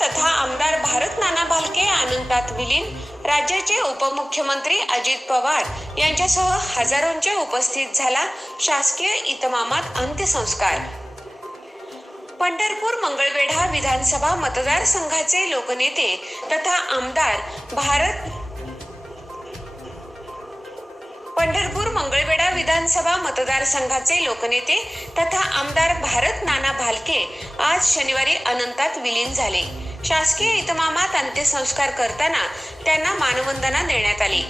तथा आमदार भारत नाना भालके अनंतात विलीन. राज्याचे उपमुख्यमंत्री अजित पवार यांच्यासह हजारोंच्या उपस्थित झाला शासकीय इतमामात अंत्यसंस्कार. पंढरपूर मंगळवेढा विधानसभा मतदारसंघाचे लोकनेते तथा आमदार भारत नाना भालके आज शनिवारी अनंतात विलीन झाले. शासकीय इतमामात अंत्यसंस्कार करताना त्यांना मानवंदना देण्यात आली.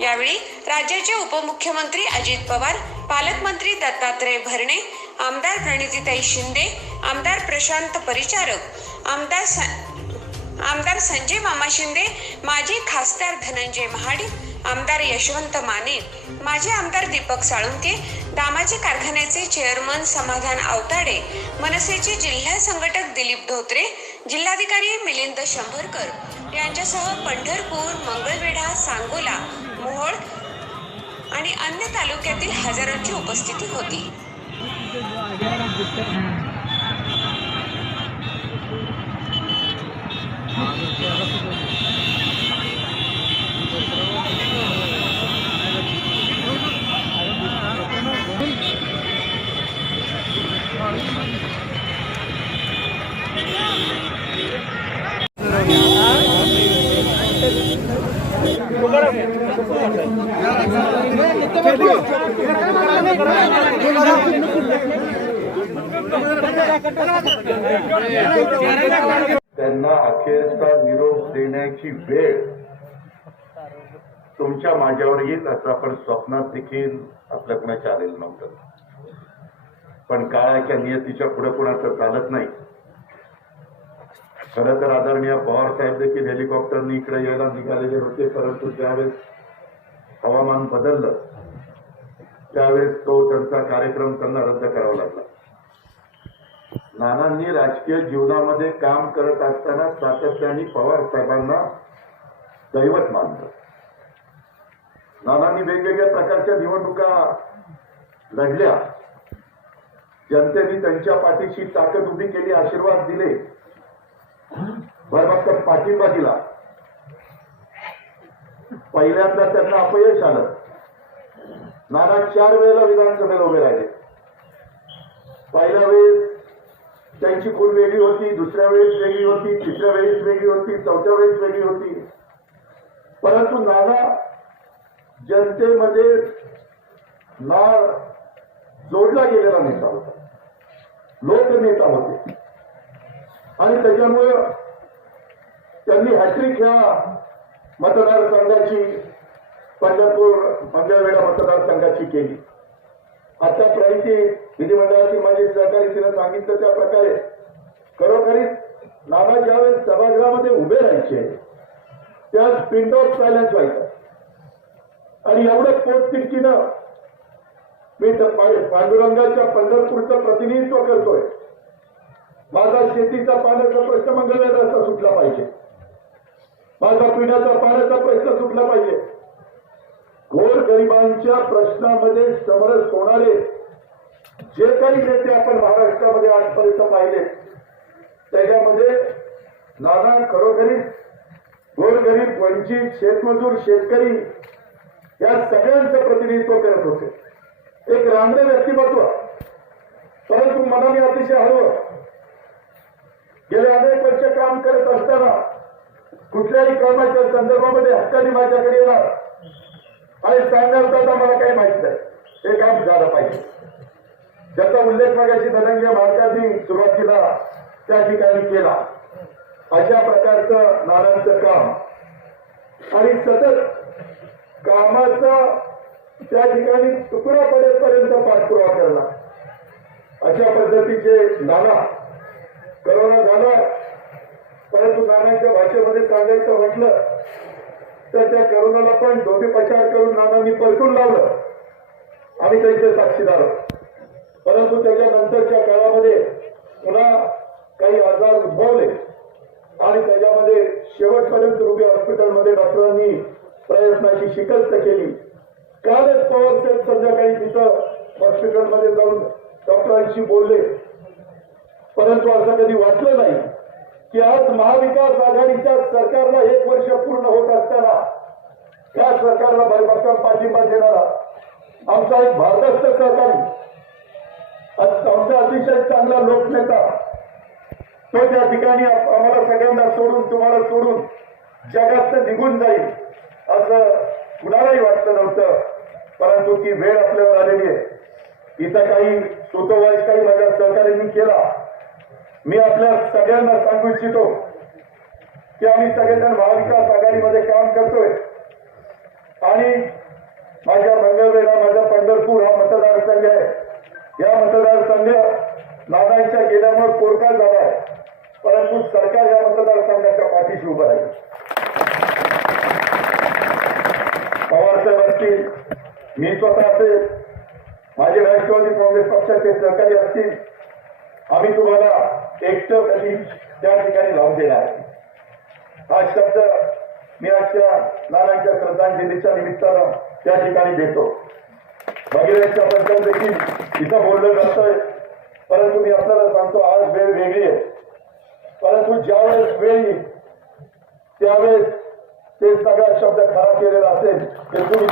यावेळी राज्याचे उपमुख्यमंत्री अजित पवार, पालकमंत्री दत्तात्रय भरणे, आमदार प्रणितीताई शिंदे, आमदार प्रशांत परिचारक, आमदार संजय मामा शिंदे, माजी खासदार धनंजय महाडिक, आमदार यशवंत माने, माजी आमदार दीपक साळुंके, दामाजी कारखान्याचे चेअरमन समाधान आवताडे, मनसेचे जिल्हा संघटक दिलीप धोत्रे, जिल्हाधिकारी मिलिंद शंभरकर यांच्यासह पंढरपूर, मंगळवेढा, सांगोला, मोहोळ आणि अन्य तालुक्यातील हजारोंची उपस्थिती होती. त्यांना अखेरचा निरोप देण्याची वेळ तुमच्या माझ्यावर येईल असं आपण स्वप्नात देखील आपल्या कुणाच्या आलेलं नव्हतं. पण काळाच्या नियतीच्या पुढे कुणाचं चालत नाही. खरं तर आदरणीय पवार साहेब देखील हेलिकॉप्टरने इकडे यायला निघालेले होते, परंतु ज्यावेळेस हवामान बदललं त्यावेळेस तो त्यांचा कार्यक्रम त्यांना रद्द करावा लागला. नानांनी राजकीय जीवनामध्ये काम करत असताना सातत्याने पवार साहेबांना दैवत मानलं. नानांनी वेगवेगळ्या प्रकारच्या निवडणुका लढल्या. जनतेने त्यांच्या पाठीशी ताकद उभी केली, आशीर्वाद दिले, भरभक्कम पाठिंबा दिला. पहिल्यांदा त्यांना अपयश आलं. नाना 4 वेळेला विधानसभेला उभे राहिले. पहिल्या वेळेस त्यांची खून वेगळी होती, दुसऱ्या वेळेस वेगळी होती, तिसऱ्या वेळेस वेगळी होती, चौथ्या वेळेस वेगळी होती. परंतु नाना जनतेमध्ये नाळ जोडला गेलेला नेता होता, लोकनेता होते. आणि त्याच्यामुळं त्यांनी हॅट्रिक ह्या मतदारसंघाची, पंढरपूर मंगळवेढा मतदारसंघाची केली. आता प्रयती विधिमंडळातील माझे सहकारी तिने सांगितलं त्या प्रकारे खरोखरीच नाना ज्यावेळेस सभागृहामध्ये उभे राहायचे त्या पिंड ऑफ सायलेन्स व्हायचा. आणि एवढं पोटतिडकीनं मी पांडुरंगाच्या पंढरपूरचं प्रतिनिधित्व करतोय. माझा शेतीचा पाण्याचा प्रश्न मंगळवेढ्याचा सुटला पाहिजे, माझा पिण्याचा पाण्याचा प्रश्न सुटला पाहिजे. गोरगरिबांच्या प्रश्नामध्ये समरस होणारे जे काही नेते आपण महाराष्ट्रामध्ये आजपर्यंत पाहिले त्याच्यामध्ये नाना खरोखरीच गोरगरीब, वंचित, शेतमजूर, शेतकरी या सगळ्यांचं प्रतिनिधित्व करत होते. एक रांगडे व्यक्तिमत्व, परंतु मनाने अतिशय हळवं. गेले अनेक वर्ष काम करत असताना कुठल्याही कामाच्या संदर्भामध्ये हक्काने माझ्याकडे येणार आणि सांगणार तर आम्हाला काही माहित नाही, हे काम झालं पाहिजे. ज्याचा उल्लेख मागाशी धनंजय महाडिकांनी सुरुवातीला त्या ठिकाणी केला. अशा प्रकारचं नानांचं काम आणि सतत कामाचा त्या ठिकाणी तुकडा पडेपर्यंत पाठपुरावा करणं, अशा पद्धतीचे नाना. करोना झाला, परंतु नानांच्या भाषेमध्ये सांगायचं म्हटलं तर त्या करोनाला पण डोके पछाड करून नानांनी परतून लावलं. आम्ही त्यांचे साक्षीदार. परंतु त्याच्यानंतरच्या काळामध्ये पुन्हा काही आजार उद्भवले आणि त्याच्यामध्ये शेवटपर्यंत रुबी हॉस्पिटलमध्ये डॉक्टरांनी प्रयत्नाची शिकस्त केली. कालच पवार साहेब संध्याकाळी तिथं हॉस्पिटलमध्ये जाऊन डॉक्टरांशी बोलले, परंतु असं कधी वाटलं नाही की आज महाविकास आघाडीच्या सरकारला 1 वर्ष पूर्ण होत असताना या सरकारला भरभक्कम पाठिंबा देणारा आमचा एक भारदस्त सहकारी, आमचा अतिशय चांगला लोकनेता, तो त्या ठिकाणी आम्हाला सगळ्यांना सोडून, तुम्हाला सोडून जगात निघून जाईल असं कुणालाही वाटलं नव्हतं. परंतु ती वेळ आपल्यावर आलेली आहे. इथं काही सुतोवाच काही माझ्या सहकार्यांनी केला. मी आपल्या सगळ्यांना सांगू इच्छितो की आम्ही सगळेजण महाविकास आघाडीमध्ये काम करतोय आणि माझ्या मंगळवेढा, माझा पंढरपूर हा मतदारसंघ आहे. या मतदारसंघ नानांच्या गेल्यामुळे पोरका झाला आहे, परंतु सरकार या मतदारसंघाच्या पाठीशी उभं आहे. पवारसाहेब असतील, मी स्वतः असेल, माझे राष्ट्रवादी काँग्रेस पक्षाचे सहकारी असतील, आम्ही तुम्हाला एकटं कधी त्या ठिकाणी लावून देणार आहे. हा शब्द मी आजच्या नानांच्या श्रद्धांजलीच्या निमित्तानं त्या ठिकाणी देतो. भगीरथच्या बद्दल देखील इथं बोललं जातंय, परंतु मी आपल्याला सांगतो आज वेळ वेगळी आहे. परंतु ज्यावेळेस वेळ येईल त्यावेळेस ते सगळा शब्द खरा केलेला असेल ते तुम्ही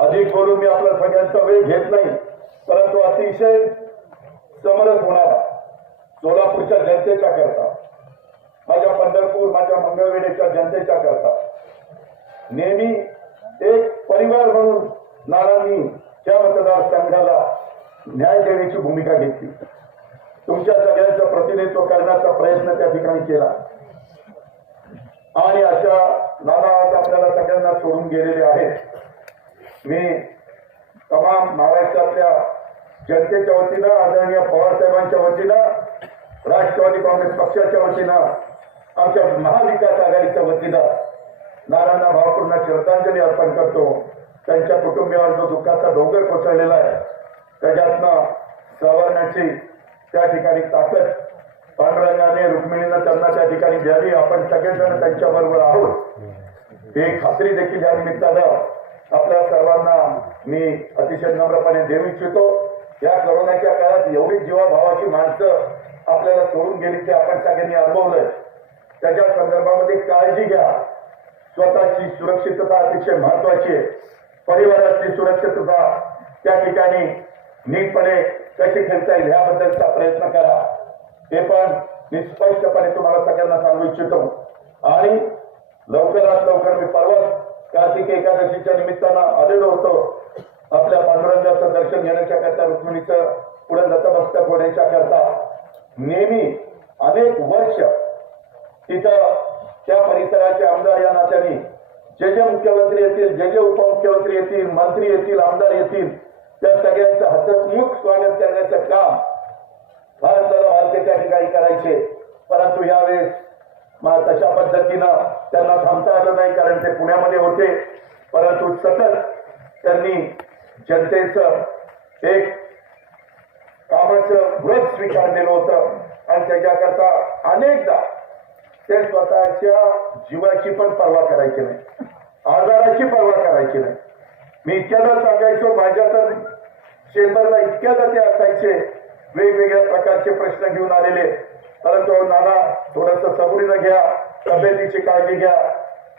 अधिक बोलून मी आपला सगळ्यांचा वेळ घेत नाही, परंतु अतिशय समरस होणारा सोलापूरच्या जनतेच्या करता, माझ्या पंढरपूर, माझ्या मंगळवेढेच्या जनतेच्या करता नेहमी एक परिवार म्हणून नानांनी त्या मतदारसंघाला न्याय देण्याची भूमिका घेतली. तुमच्या सगळ्यांचं प्रतिनिधित्व करण्याचा प्रयत्न त्या ठिकाणी केला आणि अशा नाना आज आपल्याला सगळ्यांना सोडून गेलेले आहेत. मी तमाम महाराष्ट्रातल्या जनतेच्या वतीनं, आदरणीय पवार साहेबांच्या वतीनं, राष्ट्रवादी काँग्रेस पक्षाच्या वतीनं, आमच्या महाविकास आघाडीच्या वतीनं नानांना भावपूर्ण श्रद्धांजली अर्पण करतो. त्यांच्या कुटुंबियावर जो दुःखाचा डोंगर कोसळलेला आहे त्याच्यातनं सावरण्याची त्या ठिकाणी ताकद पांडुरंगाने, रुक्मिणीनं त्यांना त्या ठिकाणी द्यावी. आपण सगळेजण त्यांच्याबरोबर आहोत ही खात्री देखील या निमित्तानं आपल्या सर्वांना मी अतिशय नम्रपणे देऊ इच्छितो. या कोरोनाच्या काळात एवढी जीवाभावाची माणसं आपल्याला सोडून गेली की आपण सगळ्यांनी अनुभवलंय. त्याच्या संदर्भामध्ये काळजी घ्या. स्वतःची सुरक्षितता अतिशय महत्वाची आहे. परिवाराची सुरक्षितता त्या ठिकाणी नीटपणे कशी खेळता येईल याबद्दलचा प्रयत्न करा. हे पण मी स्पष्टपणे तुम्हाला सगळ्यांना सांगू इच्छितो. आणि लवकरात लवकर मी परवा कार्तिक एकादशीच्या निमित्तानं आलेलो होतो आपल्या पांडुरंगाचं दर्शन घेण्याच्या करता, रुक्मिणीचं पुढे नतमस्तक होण्याच्या करता. नेहमी अनेक वर्ष तिथं त्या परिसराचे आमदार या नात्याने जे मुख्यमंत्री येतील, जे उपमुख्यमंत्री येतील, मंत्री येतील, आमदार येतील, त्या सगळ्यांचं हसतमुख स्वागत करण्याचं काम भारताला भारतीय त्या ठिकाणी करायचे. परंतु यावेळेस तशा पद्धतीनं त्यांना थांबता आलं नाही, कारण ते पुण्यामध्ये होते. परंतु सतत त्यांनी जनतेचं एक कामाचं व्रत स्वीकारलेलं होतं आणि त्याच्याकरता अनेकदा ते स्वतःच्या जीवाची पण पर्वा करायची नाही, आजाराची पर्वा करायची नाही. मी इतक्यादा सांगायचो, माझ्या तर चेंबरला इतक्यादा ते असायचे, वेगवेगळ्या प्रकारचे प्रश्न घेऊन आलेले. परंतु नाना थोडंसं सबुरीनं घ्या, तब्येतीची काळजी घ्या,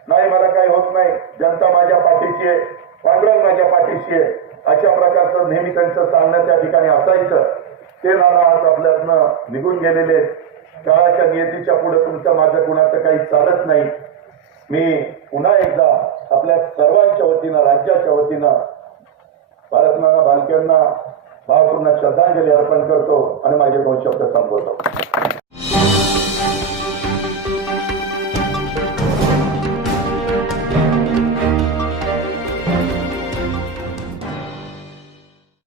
नाही मला काही होत नाही, जनता माझ्या पाठीशी आहे, पांडुरंग माझ्या पाठीशी आहे, अशा प्रकारचं नेहमी त्यांचं सांगणं त्या ठिकाणी असायचं. ते नाना आज आपल्यातनं निघून गेलेले. काळाच्या नियतीच्या पुढे तुमचं माझं कुणाचं काही चालत नाही. मी पुन्हा एकदा आपल्या सर्वांच्या वतीनं, राज्याच्या वतीनं भारतनाना भालकेंना भावपूर्ण श्रद्धांजली अर्पण करतो आणि माझे 2 शब्द संपवतो.